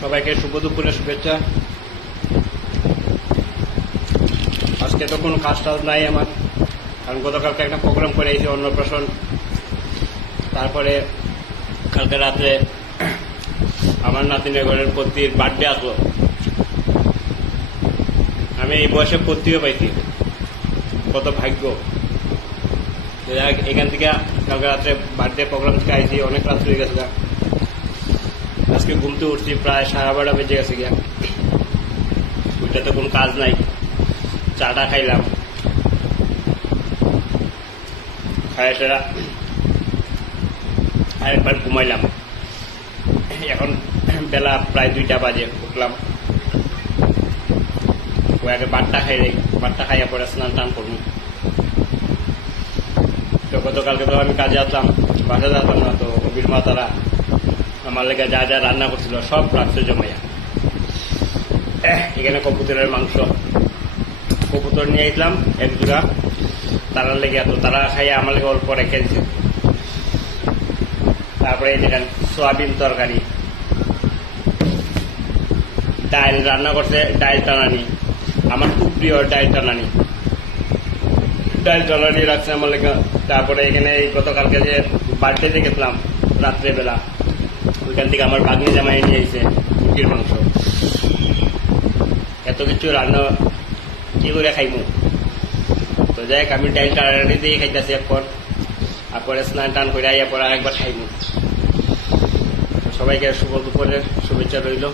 সবাইকে শুভ দুপুরের শুভেচ্ছা। আজকে তো কোনো কাজ টাজ নাই আমার, কারণ গতকালকে একটা প্রোগ্রাম করে এসেছি অন্নপ্রাশন। তারপরে কালকে রাতে আমার নাতিনের ঘরের পত্নীর বার্থডে আসলো। আমি এই বয়সে পত্নীও পাইছি, কত ভাগ্য। এখান থেকে কালকে রাত্রে বার্থডে প্রোগ্রাম থেকে আইছি, অনেক রাত হয়ে গেছে। আজকে ঘুমতে উঠছি প্রায় 12:30 বেজে গেছে গিয়া। ওইটাতে কোনো কাজ নাই, চাটা খাইলাম, খাই সেরা আরেকবার ঘুমাইলাম। এখন বেলা প্রায় 2টা বাজে, উঠলাম। ওই আগে বাট্টা খাই রে, বাট্টা খাইয়া পরে স্নান টান করবো। তো গতকালকে তো আমি কাজে আসলাম, বাসা আসলাম না, তো কবির মা তারা আমার লেগে যা যা রান্না করছিল সব রাখছে জমাইয়া। এখানে কবুতরের মাংস, কবুতর নিয়ে আসলাম 1 জোড়া, তারার লেগে এত, তারা খাইয়া আমার লেগে অল্প রেখে দিচ্ছে। তারপরে এই দেখেন সোয়াবিন তরকারি, ডাল রান্না করছে, ডাল টানানি, আমার খুব প্রিয় ডাল টানানি। ডাল টানানি রাখছে আমার লেগে। তারপরে এখানে গতকালকে যে বার্থডেতে গেছিলাম রাত্রেবেলা, ওইখান থেকে আমার ভাগ্নি জামাই নিয়ে এসেছে মুরগির মাংস। এত কিছু রান্না কি করে খাইবো? তো যাই হোক, আমি ডাইল টানানি দিয়ে খাইতেছি এখন, আর পরে স্নান টান করে আইয়া পরে আরেকবার খাইবো। সবাইকে শুভ দুপুরের শুভেচ্ছা রইল।